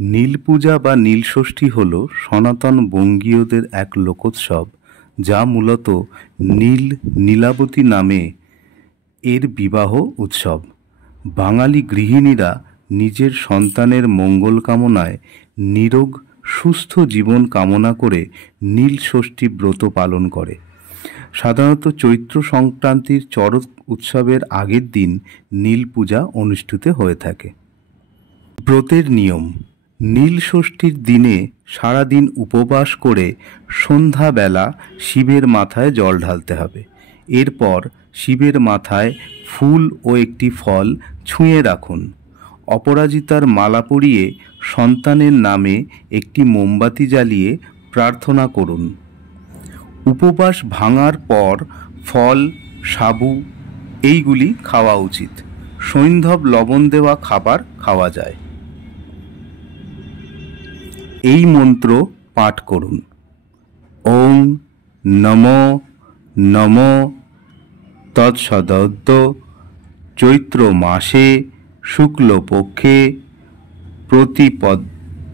নীল পূজা বা নীলষষ্ঠী হল সনাতন বঙ্গীয়দের এক লোকোৎসব যা মূলত নীল নীলাবতী নামে এর বিবাহ উৎসব। বাঙালি গৃহিণীরা নিজের সন্তানের মঙ্গল কামনায় নিরোগ সুস্থ জীবন কামনা করে নীল ষষ্ঠী ব্রত পালন করে। সাধারণত চৈত্র সংক্রান্তির চড়ক উৎসবের আগের দিন নীল পূজা অনুষ্ঠিত হয়ে থাকে। ব্রতের নিয়ম: নীল ষষ্ঠীর দিনে সারাদিন উপবাস করে সন্ধ্যাবেলা শিবের মাথায় জল ঢালতে হবে। এরপর শিবের মাথায় ফুল ও একটি ফল ছুঁয়ে রাখুন। অপরাজিতার মালা পরিয়ে সন্তানের নামে একটি মোমবাতি জ্বালিয়ে প্রার্থনা করুন। উপবাস ভাঙার পর ফল, সাবু এইগুলি খাওয়া উচিত। সৈন্ধব লবণ দেওয়া খাবার খাওয়া যায়। এই মন্ত্র পাঠ করুন: ওং নমো নমো তৎসদদ্য চৈত্র মাসে শুক্লপক্ষে প্রতিপদান্তিথৌ।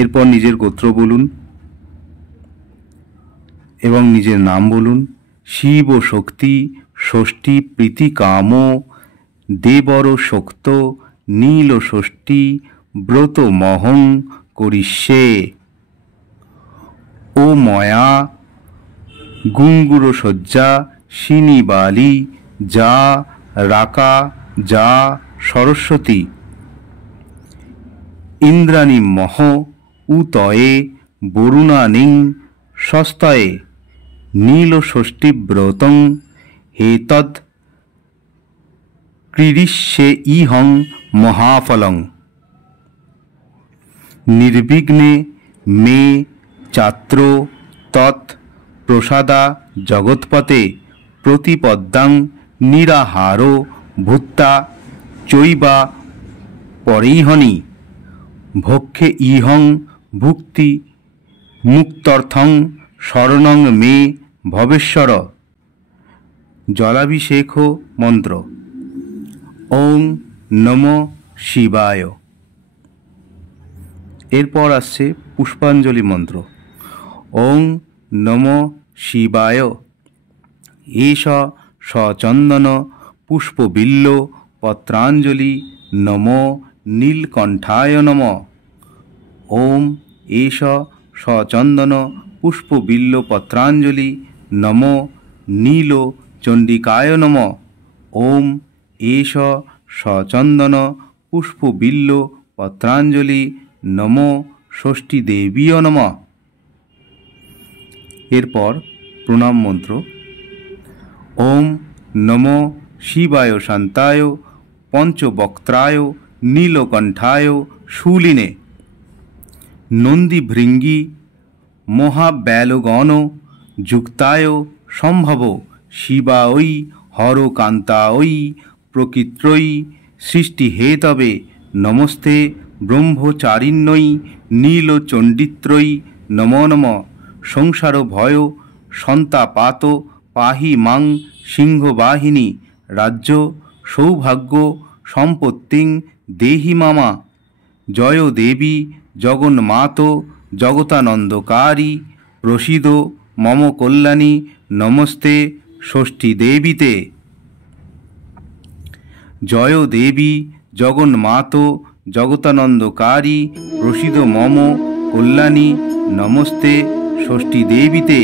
এরপর নিজের গোত্র বলুন এবং নিজের নাম বলুন। শিব শক্তি ষষ্ঠী প্রীতি কাম দেবর শক্ত নীল ষষ্ঠী ব্রত মহং করিষ্যে। ও ময়া গুঙ্গুর সজ্জা শিনিবালি যা রাকা যা সরস্বতী ইন্দ্রাণী মহ উতয়ে বরুণানিং স্বস্তয়ে নীল ষষ্ঠী ব্রতং হেতদ ক্রীড়িষ্যে ইহং মহাফলং। নির্বিঘ্নে মে চাত্র তৎ প্রসাদা জগৎপতে প্রতিপদ্যাং নিরাহারো ভূত্তা চৈবা পরৈহনি ভক্ষে ইহং ভুক্তি মুক্তর্থং শরণং মে ভবেশ্বর। জলাভিষেক মন্ত্র: ওং নমো শিবায়। এরপর আসছে পুষ্পাঞ্জলি মন্ত্র: ওং নমো শিবায় এষ সচন্দন পুষ্পবিল্ল পত্রাঞ্জলি নমো নীলকণ্ঠায় নমঃ। ওম এষ সচন্দন পুষ্পবিল্ল পত্রাঞ্জলি নমো নীল চণ্ডিকায় নমঃ। ওম এষ সচন্দন পুষ্পবিল্ল পত্রাঞ্জলি নমো ষষ্ঠী দেবীয় নমঃ। এরপর প্রণাম মন্ত্র: ওম নমো শিবায় শান্তায় পঞ্চবক্ত্রায় নীলকণ্ঠায় শূলিনে নন্দী ভৃঙ্গী মহাব্যালগণ যুক্তায় সম্ভব শিবায় হরকান্তায় প্রকৃত্রৈ সৃষ্টিহেতবে নমস্তে ব্রহ্মচারিণ্যৈ নীলচণ্ডিত্রৈ নমো নমঃ। সংসার ভয় সন্তাপাত পাহি মাং সিংহবাহিনী রাজ্য সৌভাগ্য সম্পত্তিং দেহি মামা। জয় দেবী জগন্মাত জগতানন্দকারী প্রসীদ মম কল্যাণী নমস্তে ষষ্ঠী দেবীতে। জয় দেবী জগন্মাত জগতানন্দকারী প্রসীদ মম কল্যাণী নমস্তে ষষ্ঠী দেবীতে।